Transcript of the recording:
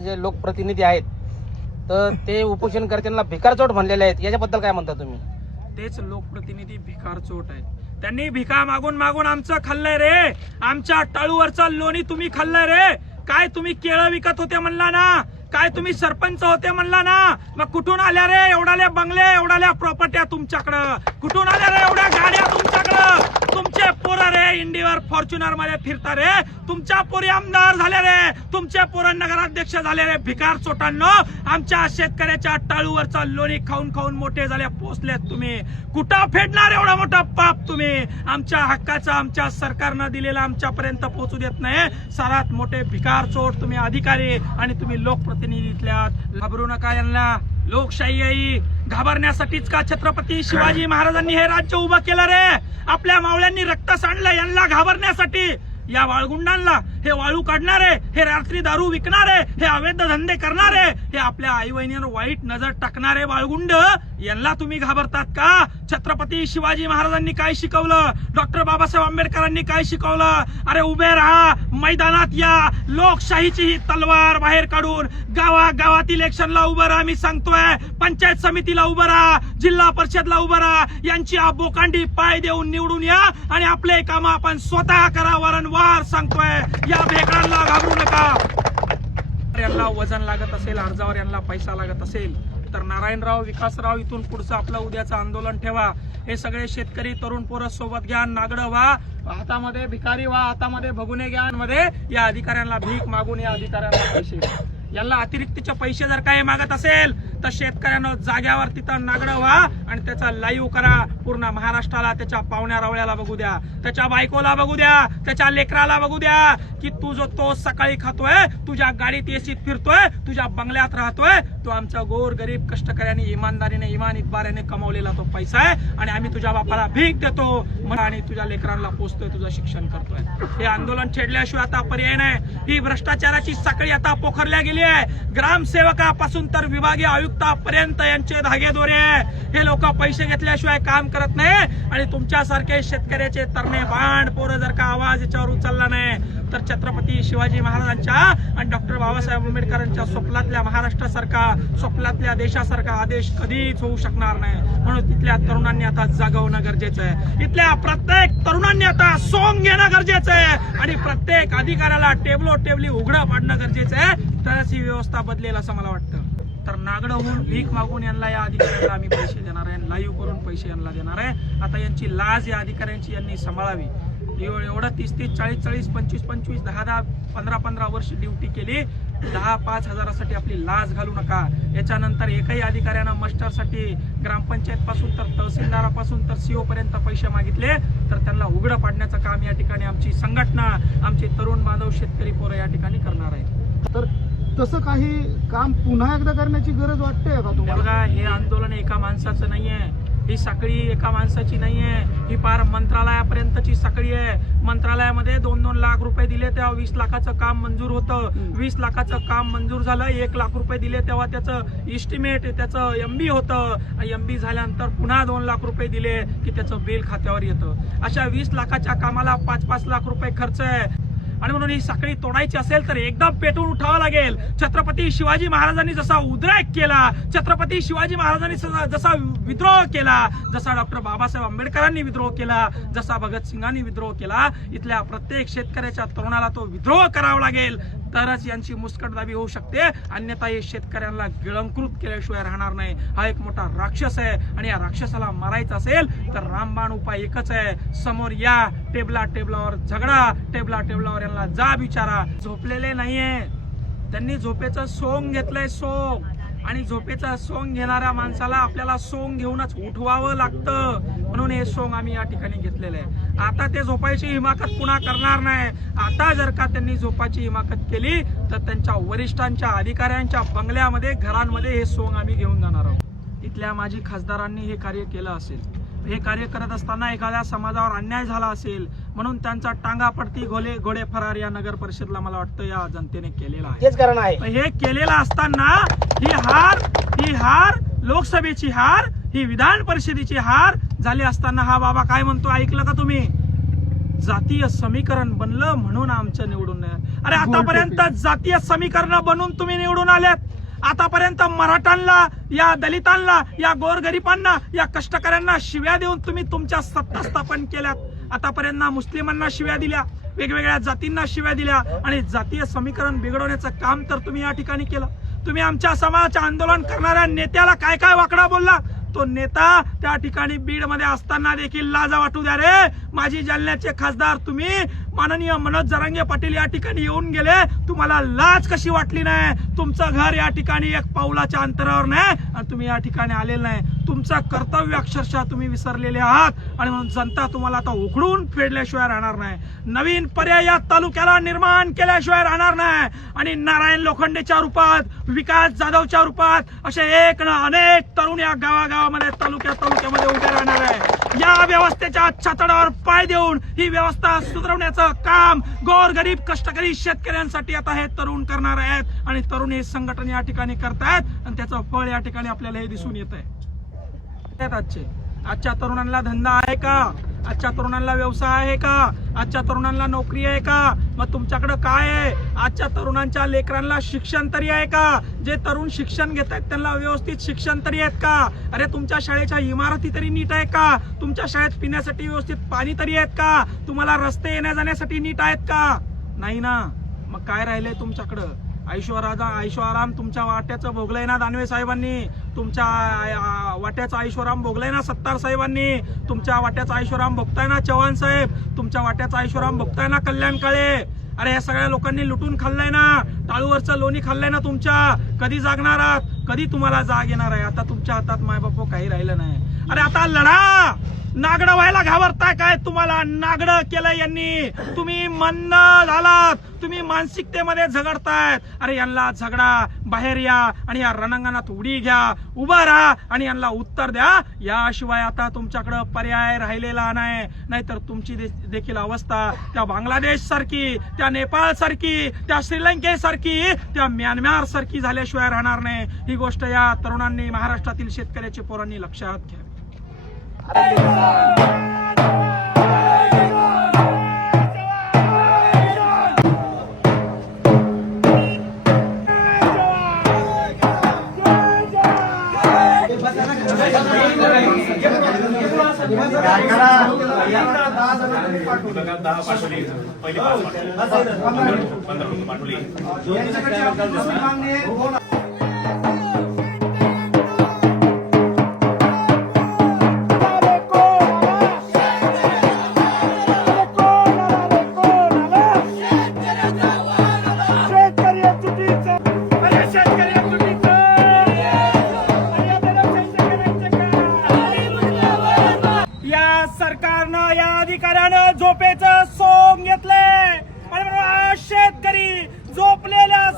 जे लोकप्रतिनिधी आहेत तर ते उपोषणकर्त्यांना भिकारचोट म्हणलेले आहेत, याच्याबद्दल काय म्हणता तुम्ही? तेच लोकप्रतिनिधी भिकारचोट आहेत. त्यांनी भिका मागून मागून आमचं खाल्लंय रे. आमच्या टाळूवरचं लोणी तुम्ही खाल्लंय रे. काय तुम्ही केळं विकत होते म्हणला ना, काय तुम्ही सरपंच होते म्हणला ना, मग कुठून आल्या रे एवढाले बंगले, एवढाल्या प्रॉपर्ट्या तुमच्याकडं? कुठून आल्या रे एवढ्या गाड्या तुमच्याकडं? तुमचे पोरं रे इंडिवर फॉर्च्युनर मध्ये फिरता रे. तुमच्या पोरी आमदार झाले रे, तुमचे पोरं नगराध्यक्ष झाले रे. भिकार चोटांनो, आमच्या शेतकऱ्याच्या टाळूवरचा लोणी खाऊन खाऊन मोठे झाले, पोचलेत तुम्ही. कुठं फेडणार एवढा मोठा पाप तुम्ही? आमच्या हक्काचा आमच्या सरकारनं दिलेला आमच्यापर्यंत पोहोचू देत नाही. सर्वात मोठे भिकार चोट तुम्ही अधिकारी आणि तुम्ही लोकप्रतिनिधीतल्या. घाबरू नका यांना. लोकशाही आहे, घाबरण्यासाठीच का छत्रपती शिवाजी महाराजांनी हे राज्य उभं केलं रे? आपल्या मावळ्यांनी रक्त सांडलं यांना घाबरण्यासाठी. या वाळगुंडांना, हे वाळू काढणारे, हे रात्री दारू विकणारे, हे अवैध धंदे करणारे, हे आपल्या आई बहिणींवर वाईट नजर टाकणारे वाळगुंड, यांना तुम्ही घाबरतात का? छत्रपती शिवाजी महाराजांनी काय शिकवलं? डॉक्टर बाबासाहेब आंबेडकरांनी काय शिकवलं? अरे उभे राहा, मैदानात या, लोकशाहीची ही तलवार बाहेर काढून गावागावात इलेक्शनला उभं राहा. मी सांगतोय, पंचायत समितीला उभं राहा, जिल्हा परिषदला उभं राहा. यांची बोकांडी पाय देऊन निवडून या आणि आपले काम आपण स्वतः करा. वारंवार सांगतोय, या भेकडांना घाबरू नका. यांना वजन लागत असेल, अर्जावर यांना पैसा लागत असेल तर नारायणराव, विकासराव, इथून पुढचं आपलं उद्याचं आंदोलन ठेवा. हे सगळे शेतकरी तरुण पोरं सोबत घ्या, नागडं व्हा, हातामध्ये भिकारी व्हा, हातामध्ये भगुने घ्या. मध्ये या अधिकाऱ्यांना भीक मागून या अधिकाऱ्यांना पैसे द्या. यांना अतिरिक्तचे पैसे जर काही मागत असेल तर शेतकऱ्यांना जाग्यावर तिथं नागडं व्हा आणि त्याचा लाईव्ह करा. पूर्ण महाराष्ट्राला, त्याच्या पाहुण्या रावळ्याला बघू द्या, त्याच्या बायकोला बघू द्या, त्याच्या लेकराला बघू द्या की तू जो तो सकाळी खातोय, तुझ्या गाडीत एसीत फिरतोय, तुझ्या बंगल्यात राहतोय, तो आमचा गोर गरीब कष्टकऱ्यांनी इमानदारीने इमान इतबाऱ्याने कमावलेला तो पैसा आहे आणि आम्ही तुझ्या बापाला भीक देतो आणि तुझ्या लेकरांना पोचतोय, तुझं शिक्षण करतोय. हे आंदोलन छेडल्याशिवाय आता पर्याय नाही. ही भ्रष्टाचाराची साखळी आता पोखरल्या गेली आहे. ग्रामसेवकापासून तर विभागीय आयुक्तापर्यंत यांचे धागेदोरे आहे. हे लोक पैसे घेतल्याशिवाय काम करत नाही आणि तुमच्यासारखे शेतकऱ्याचे तरणे बांड पोरं जर का आवाज याच्यावर उचलला नाही तर छत्रपती शिवाजी महाराजांच्या आणि डॉक्टर बाबासाहेब आंबेडकरांच्या स्वप्नातल्या महाराष्ट्रासारखा, स्वप्नातल्या देशासारखा आदेश कधीच होऊ शकणार नाही. म्हणून तिथल्या तरुणांनी आता जागवणं गरजेचं आहे. इथल्या प्रत्येक तरुणांनी आता सोंग घेणं गरजेचं आहे आणि प्रत्येक अधिकाऱ्याला टेबली उघडं पाडणं गरजेचं आहे. तरच ही व्यवस्था बदलेल असं मला वाटतं. तर नागडं होऊन भीक मागून यांना, या अधिकाऱ्यांना आम्ही पैसे देणार आहे, लाईव्ह करून पैसे यांना देणार आहे. आता यांची लाज या अधिकाऱ्यांची यांनी सांभाळावी. एवढं 30-30, 40-40, 25-25, 10-10, 15-15 वर्ष ड्युटी केली. 10-5 हजारासाठी आपली लाज घालू नका. याच्यानंतर एकही अधिकाऱ्यानं मास्टरसाठी ग्रामपंचायत पासून तर तहसीलदारापासून तर सीओ पर्यंत पैसे मागितले तर त्यांना उघडं पाडण्याचं काम या ठिकाणी आमची संघटना, आमचे तरुण बांधव शेतकरी पोरं या ठिकाणी करणार आहे. तर तसं काही काम पुन्हा एकदा करण्याची गरज वाटते का तुम्हाला? बघा, हे आंदोलन एका माणसाचं नाहीये, ही साखळी एका माणसाची नाहीये, ही पार मंत्रालयापर्यंतची साखळी आहे. मंत्रालयामध्ये 2-2 लाख रुपये दिले तेव्हा 20 लाखाचं काम मंजूर होतं. 20 लाखाचं काम मंजूर झालं, 1 लाख रुपये दिले तेव्हा त्याचं इस्टिमेट, त्याचं MB होतं. MB झाल्यानंतर पुन्हा 2 लाख रुपये दिले की त्याचं बिल खात्यावर येतं. अशा 20 लाखाच्या कामाला 5-5 लाख रुपये खर्च आहे. आणि म्हणून ही साखळी तोडायची असेल तर एकदम पेटून उठावं लागेल. छत्रपती शिवाजी महाराजांनी जसा उद्रेक केला, छत्रपती शिवाजी महाराजांनी जसा विद्रोह केला, जसा डॉक्टर बाबासाहेब आंबेडकरांनी विद्रोह केला, जसा भगतसिंगांनी विद्रोह केला, इथल्या प्रत्येक शेतकऱ्याच्या तरुणाला तो विद्रोह करावा लागेल. तरच यांची मुस्कटदाबी होऊ शकते. अन्यथा हे शेतकऱ्यांना गिळंकृत केल्याशिवाय राहणार नाही. हा एक मोठा राक्षस आहे आणि या राक्षसाला मारायचं असेल तर रामबाण उपाय एकच आहे. समोर या, टेबलावर झगडा, टेबलावर यांना जा विचारा. झोपलेले नाहीये त्यांनी, झोपेचं सोंग घेतलंय, सोंग. आणि झोपेचा सोंग घेणाऱ्या माणसाला आपल्याला सोंग घेऊनच उठवावं लागतं. म्हणून हे सोंग आम्ही या ठिकाणी घेतलेलं आहे. आता ते झोपायची हिमाकत पुन्हा करणार नाही. आता जर का त्यांनी झोपाची हिमाकत केली तर त्यांच्या वरिष्ठांच्या, अधिकाऱ्यांच्या बंगल्यामध्ये, घरांमध्ये हे सोंग आम्ही घेऊन जाणार आहोत. इथल्या माजी खासदारांनी हे कार्य केलं असेल, हे कार्य करत असताना एखाद्या समाजावर अन्याय झाला असेल म्हणून त्यांचा टांगापडती घोडे फरार या नगर परिषदला मला वाटतं या जनतेने केलेला आहे. तेच कारण आहे. हे केलेलं असताना ही हार लोकसभेची हार, ही विधान परिषदेची हार झाली असताना हा बाबा काय म्हणतो ऐकलं का तुम्ही? जातीय समीकरण बनलं म्हणून आमचं निवडून नाही. अरे आतापर्यंत जातीय समीकरण बनवून तुम्ही निवडून आल्यात. आतापर्यंत मराठ्यांना, या दलितांना, या गोरगरिबांना, या कष्टकऱ्यांना शिव्या देऊन तुम्ही तुमच्या सत्ता स्थापन केल्यात. आतापर्यंत मुस्लिमांना शिव्या दिल्या, वेगवेगळ्या जातींना शिव्या दिल्या आणि जातीय समीकरण बिघडवण्याचं काम तर तुम्ही या ठिकाणी केलं. तुम्ही आमच्या समाजाचे आंदोलन करणाऱ्या नेत्याला काय काय वाकडा बोलला. तो नेता त्या ठिकाणी बीड मध्ये असताना देखील लाजा वाटू द्या रे. माजी जालन्याचे खासदार तुम्ही माननीय मनोज जरांगे पाटील या ठिकाणी येऊन गेले, तुम्हाला लाज कशी वाटली नाही. तुमचं घर या ठिकाणी एक पाऊलाच्या अंतरावर नाही आणि तुम्ही या ठिकाणी आलेलं नाही. तुमचं कर्तव्य अक्षरशः तुम्ही विसरलेले आहात आणि म्हणून जनता तुम्हाला आता उखडून फेडल्याशिवाय राहणार नाही. नवीन पर्याय या तालुक्याला निर्माण केल्याशिवाय राहणार नाही आणि नारायण लोखंडेच्या रूपात, विकास जाधवच्या रूपात असे एक ना अनेक तरुण या गावागावामध्ये, तालुक्यामध्ये उभे राहणार आहे. या व्यवस्थेच्या छातडावर पाय देऊन ही व्यवस्था सुधारवण्याचं काम गोरगरीब कष्टकरी शेतकऱ्यांसाठी आता हे तरुण करणार आहेत आणि तरुण हे संघटन या ठिकाणी करतायत आणि त्याचं फळ या ठिकाणी आपल्याला हे दिसून येत आहे. आजच्या तरुणांना धंदा आहे का? आजच्या तरुणांना व्यवसाय आहे का? आजच्या तरुणांना नोकरी आहे का? मग तुमच्याकडे काय आहे? आजच्या तरुणांच्या लेकरांना शिक्षण तरी आहे का? जे तरुण शिक्षण घेत आहेत त्यांना व्यवस्थित शिक्षण तरी आहेत का? अरे तुमच्या शाळेच्या इमारती तरी नीट आहे का? तुमच्या शाळेत पिण्यासाठी व्यवस्थित पाणी तरी आहेत का? तुम्हाला रस्ते येण्या जाण्यासाठी नीट आहेत का? नाही ना. मग काय राहिलंय तुमच्याकडं? ऐशोआराम तुमच्या वाट्याचं भोगलंय ना दानवे साहेबांनी, तुमच्या वाट्याचा ऐशोराम भोगलाय ना सत्तार साहेबांनी, तुमच्या वाट्याचा ऐशोराम भोगताय ना चव्हाण साहेब, तुमच्या वाट्याचा ऐशोराम भोगताय ना कल्याण काळे. अरे या सगळ्या लोकांनी लुटून खाल्लंय ना, टाळूवरचं लोणी खाल्लंय ना तुमच्या. कधी जागणार आहात? कधी तुम्हाला जाग येणार आहे? आता तुमच्या हातात मायबाप काही राहिलं नाही. अरे आता लढा. नागडं व्हायला घाबरताय काय? तुम्हाला नागडं केलं यांनी. तुम्ही मंद झालात, तुम्ही मानसिकतेमध्ये झगडतायत. अरे यांना झगडा, बाहेर या आणि या रणांगणात उडी घ्या, उभा राहा आणि यांना उत्तर द्या. याशिवाय आता तुमच्याकडे पर्याय राहिलेला नाही. नाहीतर तुमची देखील अवस्था त्या बांगलादेश सारखी, त्या नेपाळ सारखी, त्या श्रीलंकेसारखी, त्या म्यानमार सारखी झाल्याशिवाय राहणार नाही. ही गोष्ट या तरुणांनी, महाराष्ट्रातील शेतकऱ्याच्या पोरांनी लक्षात घ्यावी. सरकारनं, या अधिकाऱ्यानं झोपेचं सोंग घेतलंय आणि शेतकरी झोपलेल्या